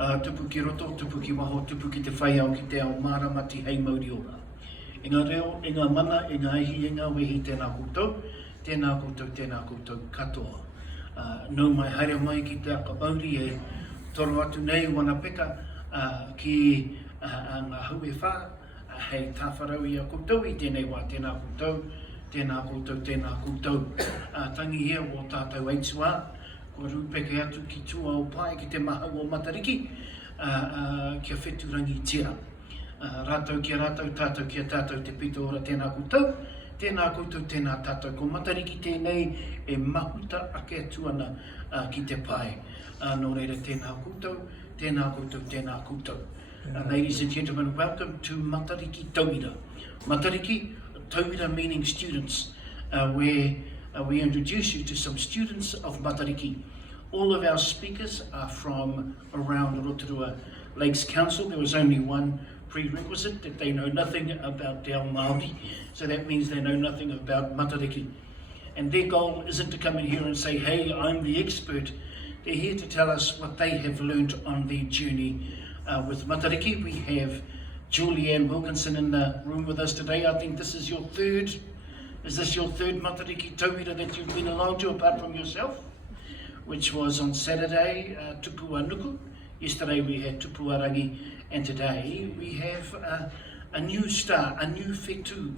tupu ki roto, tupu ki waho, tupu ki te whaiau ki te ao māramati hei mauri ora. E ngā reo, e ngā mana, e ngā ihi, e ngā wehi tēnā koutou, tēnā koutou, tēnā koutou katoa. Nau mai haere mai ki te aka mauri e toro atu nei wana peka ki ngā haue whā, hei tāwharau i a koutou i tēnei wā tēnā koutou, tēnā koutou, tēnā koutou. Tangi hea o tātou aitua, kua rūpeke atu ki tua o pai ki te mahau o Matariki, kia wheturangi tira. Rātou kia rātou, tātou kia tātou te pito ora tēnā koutou, tēnā tātou. Ko Matariki tēnei e mahuta ake atuana ki te pai. Nō reira tēnā koutou, tēnā koutou, tēnā koutou. Ladies and gentlemen, welcome to Matariki Tauira. Matariki Tauira meaning students, where we introduce you to some students of Matariki. All of our speakers are from around Rotorua Lakes Council. There was only one prerequisite, that they know nothing about Te Ao Māori, so that means they know nothing about Matariki. And their goal isn't to come in here and say, hey, I'm the expert. They're here to tell us what they have learned on their journey with Matariki. We have Julianne Wilkinson in the room with us today. I think this is your third, is this your third Matariki Tauira that you've been along to, apart from yourself? Which was on Saturday, Tupua Nuku. Yesterday we had Tupuarangi, and today we have a new star, a new whetu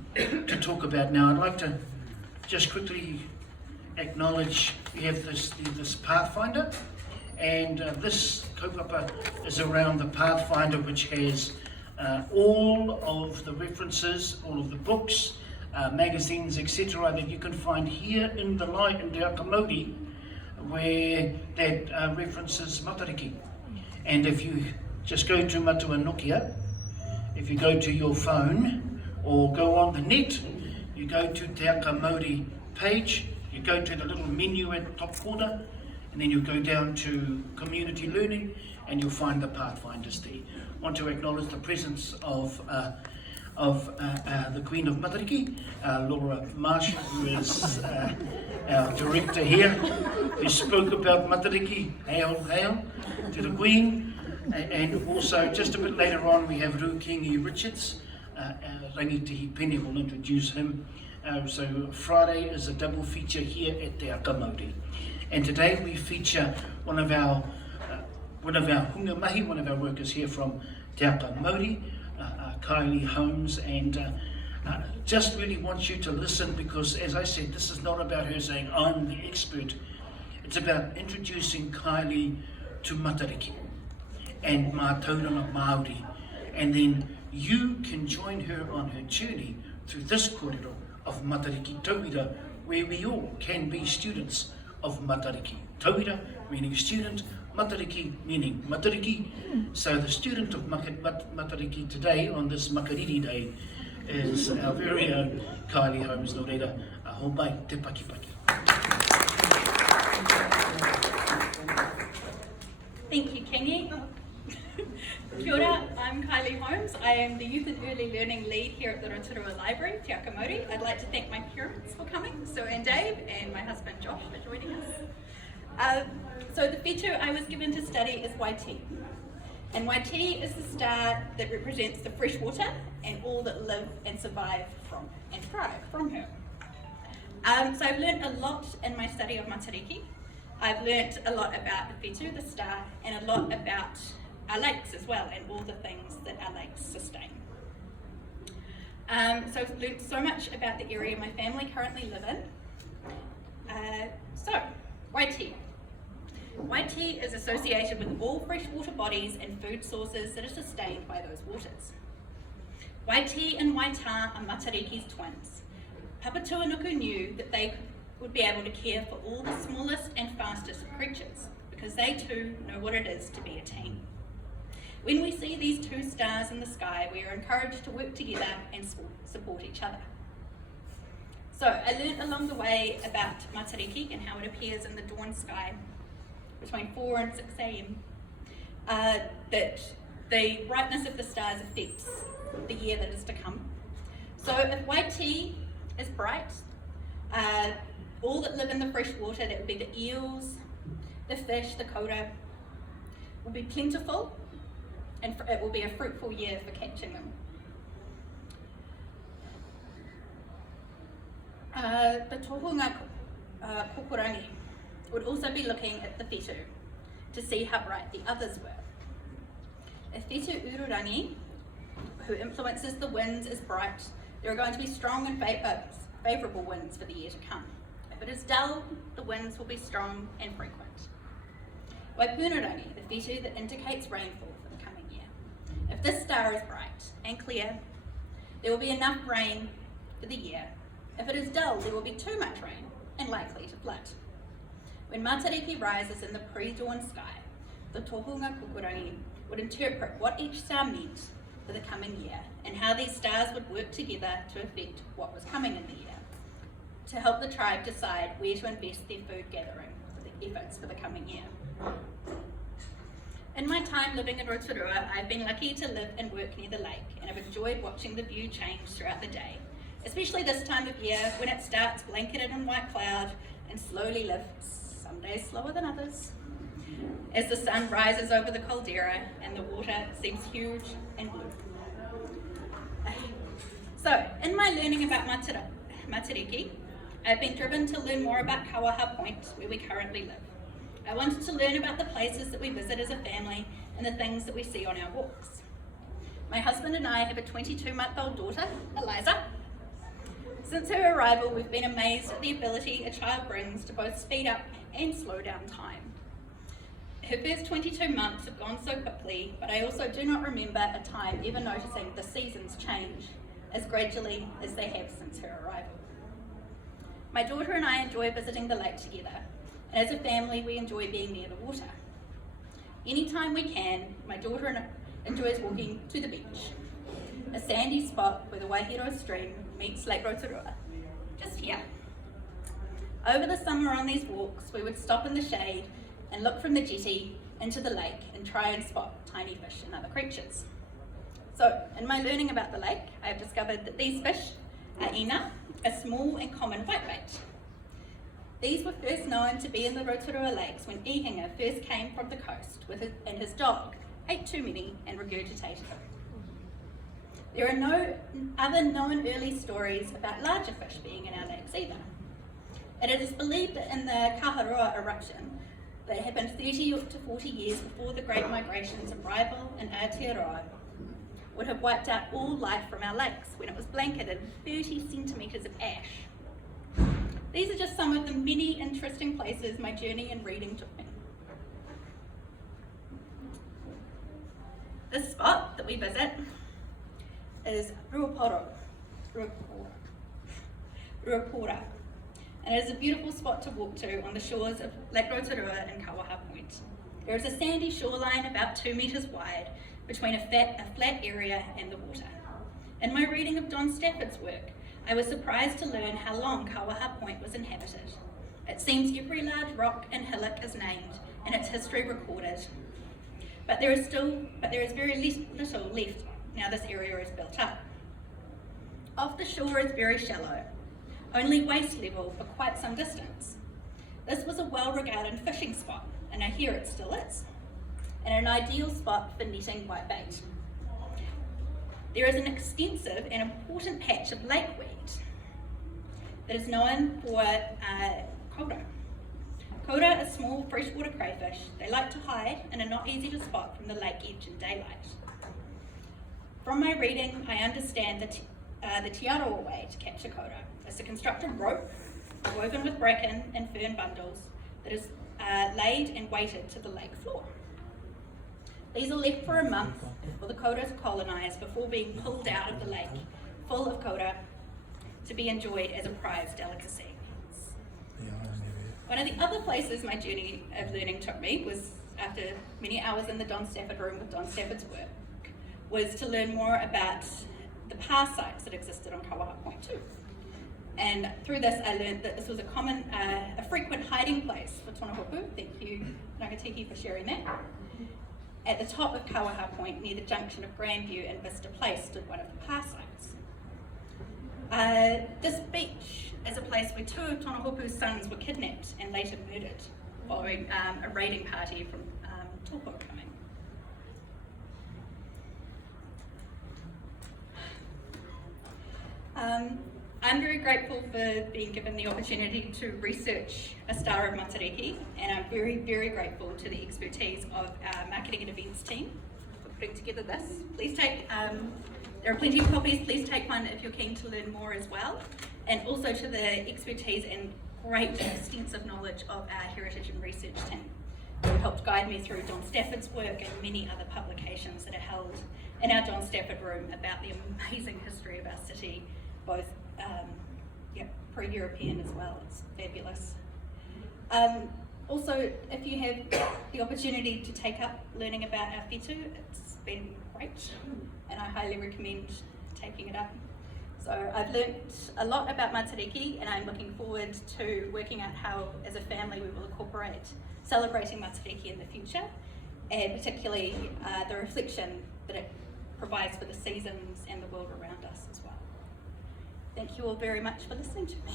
to talk about. Now I'd like to just quickly acknowledge we have this Pathfinder, and this kaupapa is around the Pathfinder, which has all of the references, all of the books, magazines, etc. that you can find here in the light in Te Akamori, where that references Matariki. And if you just go to Matua Nokia, if you go to your phone or go on the net, you go to Te Akamori page, you go to the little menu at the top corner, and then you go down to community learning, and you'll find the Pathfinders there. I want to acknowledge the presence of the Queen of Matariki, Laura Marshall, who is our director here, who spoke about Matariki. Hail, hail to the Queen. And also, just a bit later on, we have Rukingi Richards. Rangitihi Penny will introduce him. So Friday is a double feature here at Te Akamori. And today we feature one of our hunga mahi, one of our workers here from Te Akamori, Kylie Holmes, and just really want you to listen, because as I said, this is not about her saying I'm the expert. It's about introducing Kylie to Matariki and Mātauranga Māori, and then you can join her on her journey through this kōrero of Matariki Tauira, where we all can be students of Matariki. Tauira meaning student, Matariki meaning Matariki. So the student of Matariki today, on this Makariri Day, is our very own Kylie Holmes. Nō reira, hōpai te pakipaki. Thank you, Kingy. Kia ora, I'm Kylie Holmes. I am the Youth and Early Learning Lead here at the Rotorua Library, Te Akamori. I'd like to thank my parents for coming, Sue and Dave, and my husband Josh for joining us. So the whetu I was given to study is Waiti. And Waiti is the star that represents the fresh water and all that live and survive from and thrive from her. So I've learned a lot in my study of Matariki. I've learnt a lot about the whetu, the star, and a lot about our lakes as well, and all the things that our lakes sustain. So I've learnt so much about the area my family currently live in. So, Waiti. Waiti is associated with all freshwater bodies and food sources that are sustained by those waters. Waiti and Waita are Matariki's twins. Papatuanuku knew that they would be able to care for all the smallest and fastest of creatures, because they too know what it is to be a team. When we see these two stars in the sky, we are encouraged to work together and support each other. So I learned along the way about Matariki and how it appears in the dawn sky between 4 and 6 a.m. That the brightness of the stars affects the year that is to come. So if Waiti is bright, all that live in the fresh water, that would be the eels, the fish, the kora, will be plentiful, and it will be a fruitful year for catching them. The tohunga kokorangi would also be looking at the whetu to see how bright the others were. If whetu ururangi, who influences the winds, is bright, there are going to be strong and favourable winds for the year to come. If it is dull, the winds will be strong and frequent. Waipunarangi, the whetu that indicates rainfall for the coming year. If this star is bright and clear, there will be enough rain for the year. If it is dull, there will be too much rain and likely to flood. When Matariki rises in the pre-dawn sky, the tohunga kokorangi would interpret what each star meant for the coming year and how these stars would work together to affect what was coming in the year, to help the tribe decide where to invest their food gathering for the efforts for the coming year. In my time living in Rotorua, I've been lucky to live and work near the lake, and I've enjoyed watching the view change throughout the day, especially this time of year when it starts blanketed in white cloud and slowly lifts, some days slower than others, as the sun rises over the caldera and the water seems huge and blue. So, in my learning about Matariki, I've been driven to learn more about Kawaha Point, where we currently live. I wanted to learn about the places that we visit as a family and the things that we see on our walks. My husband and I have a 22-month-old daughter, Eliza. Since her arrival, we've been amazed at the ability a child brings to both speed up and slow down time. Her first 22 months have gone so quickly, but I also do not remember a time ever noticing the seasons change as gradually as they have since her arrival. My daughter and I enjoy visiting the lake together, and as a family we enjoy being near the water. Anytime we can, my daughter enjoys walking to the beach, a sandy spot where the Waihiro stream meets Lake Rotorua, just here. Over the summer on these walks, we would stop in the shade and look from the jetty into the lake and try and spot tiny fish and other creatures. So, in my learning about the lake, I have discovered that these fish are ina, a small and common whitebait. These were first known to be in the Rotorua lakes when Ihinga first came from the coast and his dog ate too many and regurgitated them. There are no other known early stories about larger fish being in our lakes either. And it is believed that in the Kaharoa eruption that happened 30 to 40 years before the Great Migration's arrival in Aotearoa would have wiped out all life from our lakes when it was blanketed in 30 centimetres of ash. These are just some of the many interesting places my journey and reading took me. This spot that we visit is Ruapora, and it is a beautiful spot to walk to on the shores of Lake Rotorua and Kawaha Point. There is a sandy shoreline about 2 metres wide between a flat area and the water. In my reading of Don Stafford's work, I was surprised to learn how long Kawaha Point was inhabited. It seems every large rock and hillock is named and its history recorded. But there is very little left now this area is built up. Off the shore is very shallow, only waist level for quite some distance. This was a well-regarded fishing spot, and I hear it still is, and an ideal spot for netting whitebait. There is an extensive and important patch of lakeweed that is known for koura. Koura are small freshwater crayfish. They like to hide and are not easy to spot from the lake edge in daylight. From my reading, I understand the Te Aroha way to capture koura is to construct a rope woven with bracken and fern bundles that is laid and weighted to the lake floor. These are left for a month for the koura to colonise before being pulled out of the lake, full of koura, to be enjoyed as a prized delicacy. One of the other places my journey of learning took me was, after many hours in the Don Stafford room with Don Stafford's work, was to learn more about the past sites that existed on Kawaha Point too. And through this I learned that this was a frequent hiding place for Tonohopu. Thank you, Nagatiki, for sharing that. At the top of Kawaha Point, near the junction of Grandview and Vista Place, stood one of the past sites. This beach is a place where 2 of Tonohopu's sons were kidnapped and later murdered following a raiding party from Taupo coming. I'm very grateful for being given the opportunity to research a star of Matariki, and I'm very, very grateful to the expertise of our marketing and events team for putting together this. Please take, there are plenty of copies, please take one if you're keen to learn more as well, and also to the expertise and great extensive knowledge of our heritage and research team, who helped guide me through John Stafford's work and many other publications that are held in our John Stafford room about the amazing history of our city, both pre-European as well. It's fabulous. Also, if you have the opportunity to take up learning about our whetu, it's been great, and I highly recommend taking it up. So I've learnt a lot about Matariki, and I'm looking forward to working out how, as a family, we will incorporate celebrating Matariki in the future, and particularly the reflection that it provides for the seasons and the world around us as well. Thank you all very much for listening to me.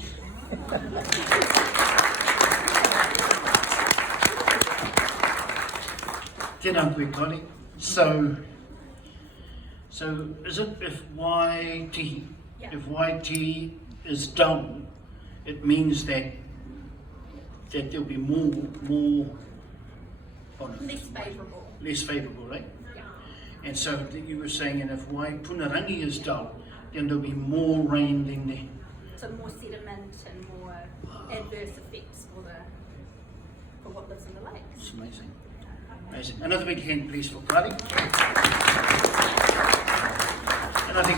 Tēnā koe, Kylie. So is it if Waiti, if Waiti is done, it means that there'll be more less favourable, right? Yeah. And so that you were saying, and if Punarangi is dull, then there'll be more rain than there. So more sediment and more adverse effects for what lives in the lakes. It's amazing. Amazing. Another big hand, please, for Kylie. And I think